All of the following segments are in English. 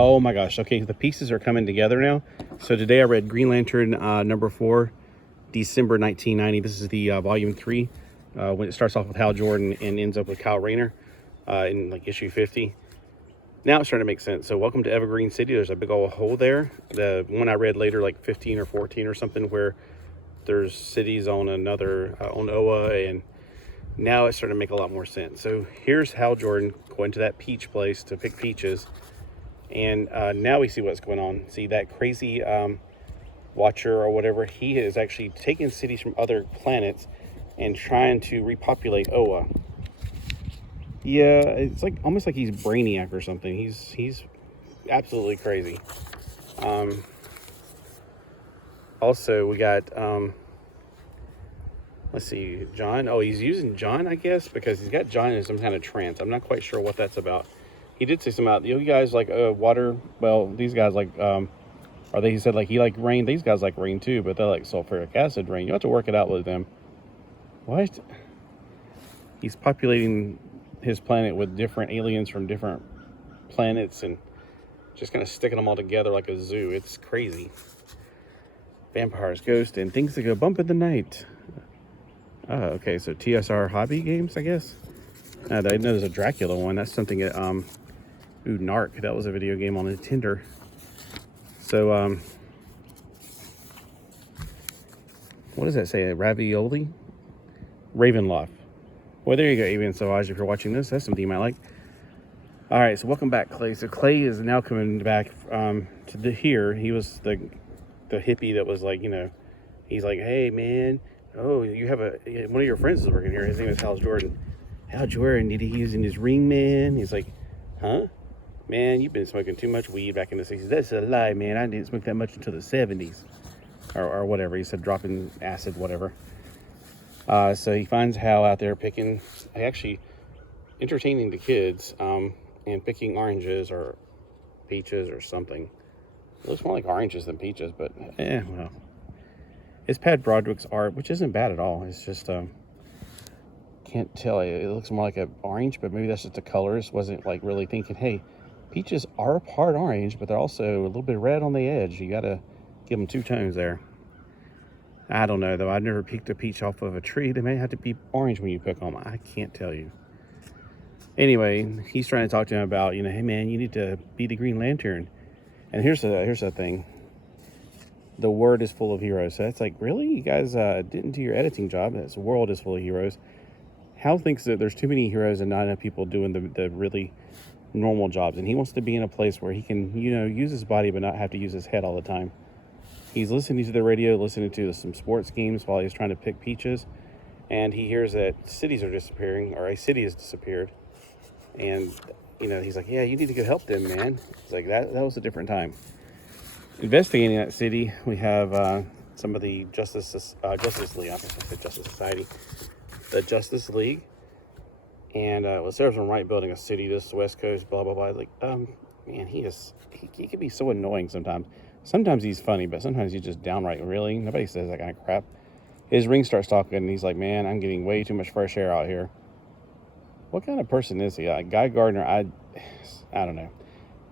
Oh my gosh. Okay, the pieces are coming together now. So today I read Green Lantern number 4, December 1990. This is the volume 3, when it starts off with Hal Jordan and ends up with Kyle Rayner in like issue 50. Now it's starting to make sense. So welcome to Evergreen City. There's a big old hole there. The one I read later, like 15 or 14 or something, where there's cities on another, on Oa, and now it's starting to make a lot more sense. So here's Hal Jordan going to that peach place to pick peaches. And now we see what's going on. See that crazy watcher or whatever, he is actually taking cities from other planets and trying to repopulate Oa. Yeah, it's like almost like he's Brainiac or something. He's absolutely crazy. Also, we got, let's see, John. Oh, he's using John, I guess, because he's got John in some kind of trance. I'm not quite sure what that's about. He did say something about, you guys like water. Well, these guys like, he said like he like rain. These guys like rain too, but they like sulfuric acid rain. You have to work it out with them. What? He's populating his planet with different aliens from different planets and just kind of sticking them all together like a zoo. It's crazy. Vampires, ghosts, and things that go bump in the night. Okay, so TSR hobby games, I guess. I know there's a Dracula one. That's something that, Narc. That was a video game on Nintendo. So, what does that say? Ravioli? Ravenloft. Well, there you go, Avian Sauvage. If you're watching this, that's something you might like. All right, so welcome back, Clay. So Clay is now coming back to here. He was the hippie that was like, he's like, hey, man, oh, you have one of your friends is working here. His name is Hal Jordan. Hal Jordan, did he use in his ring, man? He's like, huh? Man, you've been smoking too much weed back in the 60s. That's a lie, man. I didn't smoke that much until the 70s. Or whatever. He said dropping acid, whatever. So he finds Hal out there actually entertaining the kids and picking oranges or peaches or something. It looks more like oranges than peaches, but well. It's Pat Broderick's art, which isn't bad at all. It's just, can't tell. It looks more like an orange, but maybe that's just the colors. Wasn't like really thinking, hey, peaches are part orange, but they're also a little bit red on the edge. You got to give them two tones there. I don't know, though. I've never picked a peach off of a tree. They may have to be orange when you pick them. I can't tell you. Anyway, he's trying to talk to him about, hey, man, you need to be the Green Lantern. And here's the thing. The word is full of heroes. So that's like, really? You guys didn't do your editing job. The world is full of heroes. Hal thinks that there's too many heroes and not enough people doing the really normal jobs. And he wants to be in a place where he can, use his body but not have to use his head all the time. He's listening to the radio, listening to some sports games while he's trying to pick peaches. And he hears that cities are disappearing, or a city has disappeared. And, he's like, yeah, you need to go help them, man. It's like, that was a different time. Investigating that city, we have some of the Justice League. I said Justice Society. The Justice League. And serves him right building a city, this West Coast, blah, blah, blah. Like, man, he can be so annoying sometimes. Sometimes he's funny, but sometimes he's just downright really. Nobody says that kind of crap. His ring starts talking, and he's like, man, I'm getting way too much fresh air out here. What kind of person is he? Guy Gardner, I don't know.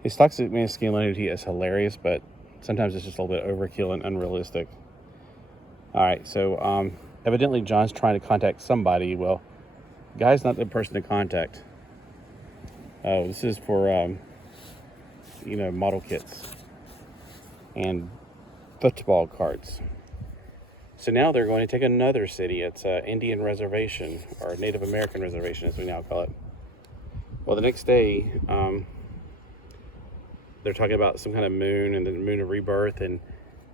His toxic masculinity is hilarious, but sometimes it's just a little bit overkill and unrealistic. All right, so evidently John's trying to contact somebody. Well, Guy's not the person to contact. Oh, this is for, model kits and football cards. So now they're going to take another city. It's Indian Reservation, or Native American Reservation, as we now call it. Well, the next day, they're talking about some kind of moon and the moon of rebirth, and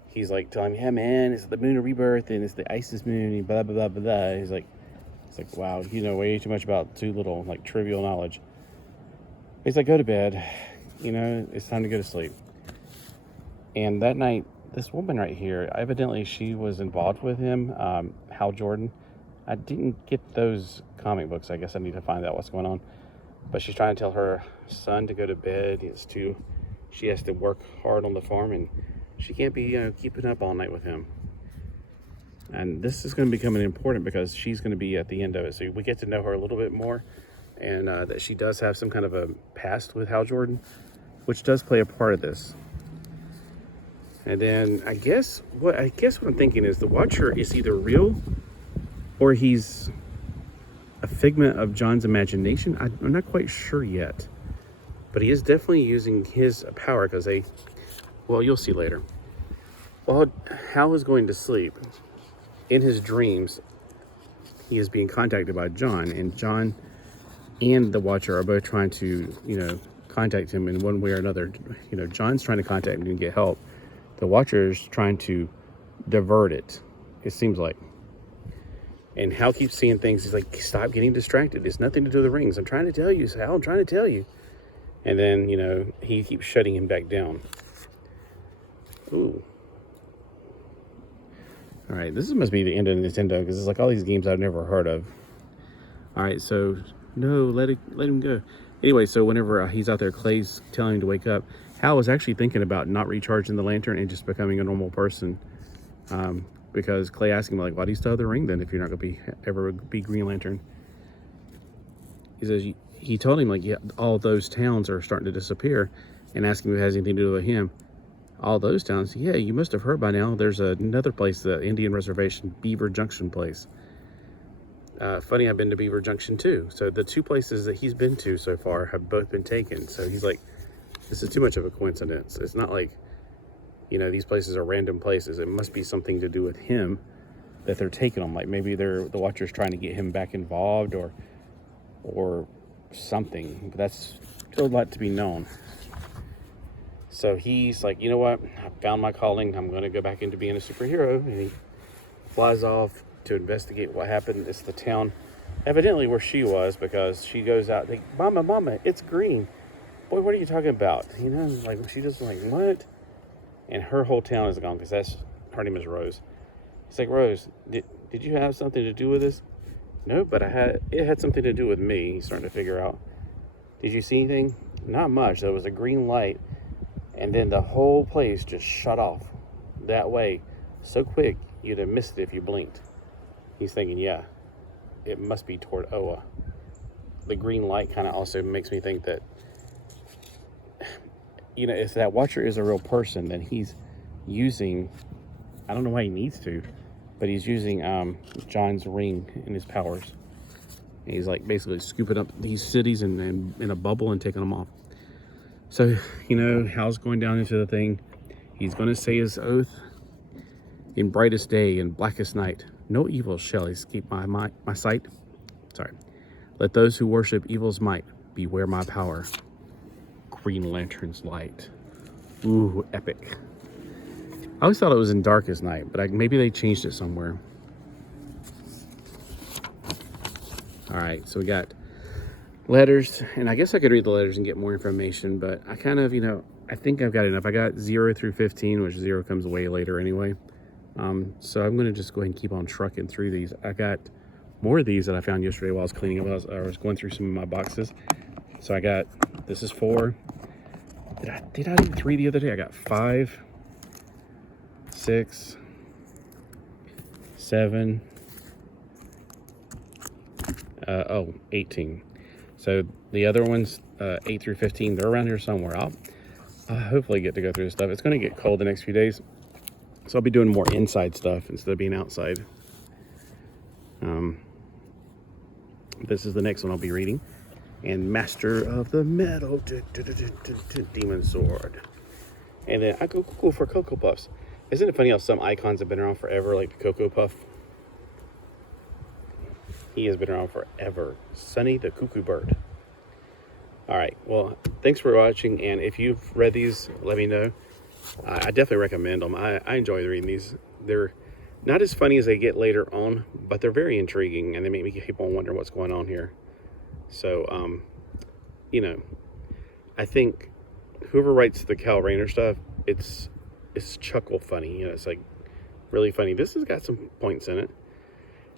he's like telling me, yeah, man, it's the moon of rebirth, and it's the Isis moon, and blah, blah, blah, blah, blah. He's like, it's like, wow, you know way too much about too little, like, trivial knowledge. He's like, go to bed. It's time to go to sleep. And that night, this woman right here, evidently she was involved with him, Hal Jordan. I didn't get those comic books. I guess I need to find out what's going on. But she's trying to tell her son to go to bed. She has to work hard on the farm, and she can't be keeping up all night with him. And this is going to become important because she's going to be at the end of it. So we get to know her a little bit more, and that she does have some kind of a past with Hal Jordan. which does play a part of this. And then I guess what I'm thinking is the Watcher is either real or he's a figment of John's imagination. I'm not quite sure yet, but he is definitely using his power because you'll see later. While Hal is going to sleep, in his dreams, he is being contacted by John, and John and the Watcher are both trying to, contact him in one way or another. John's trying to contact him and get help. The Watcher is trying to divert it, it seems like. And Hal keeps seeing things. He's like, stop getting distracted. It's nothing to do with the rings. I'm trying to tell you, Hal. I'm trying to tell you. And then, he keeps shutting him back down. Ooh. All right, this must be the end of Nintendo because it's like all these games I've never heard of. All right, so no, let him go. Anyway, so whenever he's out there, Clay's telling him to wake up. Hal was actually thinking about not recharging the lantern and just becoming a normal person, because Clay asked him, like, why do you still have the ring then if you're not going to ever be Green Lantern? He says, he told him, like, yeah, all those towns are starting to disappear, and asking if it has anything to do with him. All those towns, yeah, you must have heard by now. There's another place, the Indian Reservation, Beaver Junction place. Funny, I've been to Beaver Junction too. So the two places that he's been to so far have both been taken. So he's like, this is too much of a coincidence. It's not like, these places are random places. It must be something to do with him that they're taking him. Like maybe the Watcher's trying to get him back involved or something. But that's still a lot to be known. So he's like, you know what? I found my calling. I'm going to go back into being a superhero. And he flies off to investigate what happened. It's the town, evidently where she was, because she goes out. Mama, it's green. Boy, what are you talking about? Like she just like, what? And her whole town is gone because her name is Rose. He's like, Rose, did you have something to do with this? No, but it had something to do with me. He's starting to figure out. Did you see anything? Not much. There was a green light, and then the whole place just shut off that way so quick you'd have missed it if you blinked. He's thinking, yeah, it must be toward Oa. The green light kind of also makes me think that, if that Watcher is a real person, then he's using, I don't know why he needs to, but he's using John's ring and his powers. And he's like basically scooping up these cities in a bubble and taking them off. So, Hal's going down into the thing. He's going to say his oath. In brightest day and blackest night, no evil shall escape my sight. Sorry. Let those who worship evil's might beware my power. Green Lantern's light. Ooh, epic. I always thought it was in darkest night, but maybe they changed it somewhere. All right, so we got letters, and I guess I could read the letters and get more information, but I kind of, I think I've got enough. I got 0 through 15, which 0 comes way later anyway. So I'm going to just go ahead and keep on trucking through these. I got more of these that I found yesterday while I was cleaning up. I was going through some of my boxes. So I got, this is 4. Did I do 3 the other day? I got 5, 6, 7, 18. So the other ones, 8 through 15, they're around here somewhere. I'll hopefully get to go through this stuff. It's going to get cold the next few days, so I'll be doing more inside stuff instead of being outside. This is the next one I'll be reading. And Master of the Metal, Demon Sword. And then I go Cocoa for Cocoa Puffs. Isn't it funny how some icons have been around forever, like the Cocoa Puff? He has been around forever. Sonny the Cuckoo Bird. All right, well, thanks for watching. And if you've read these, let me know. I definitely recommend them. I enjoy reading these. They're not as funny as they get later on, but they're very intriguing, and they make me keep on wondering what's going on here. So, I think whoever writes the Cal Rayner stuff, it's chuckle funny. It's like really funny. This has got some points in it.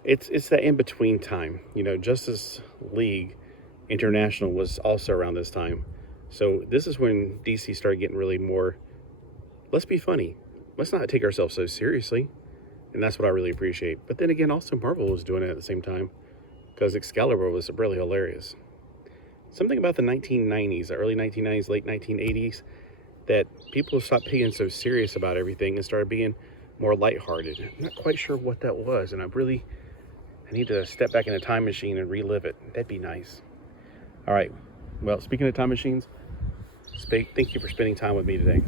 It's that in between time. Justice League International was also around this time. So this is when DC started getting really more, let's be funny. Let's not take ourselves so seriously. And that's what I really appreciate. But then again, also Marvel was doing it at the same time, because Excalibur was really hilarious. something about the 1990s, the early 1990s, late 1980s, that people stopped being so serious about everything and started being more lighthearted. I'm not quite sure what that was, and I need to step back in a time machine and relive it. That'd be nice. All right. Well, speaking of time machines, thank you for spending time with me today.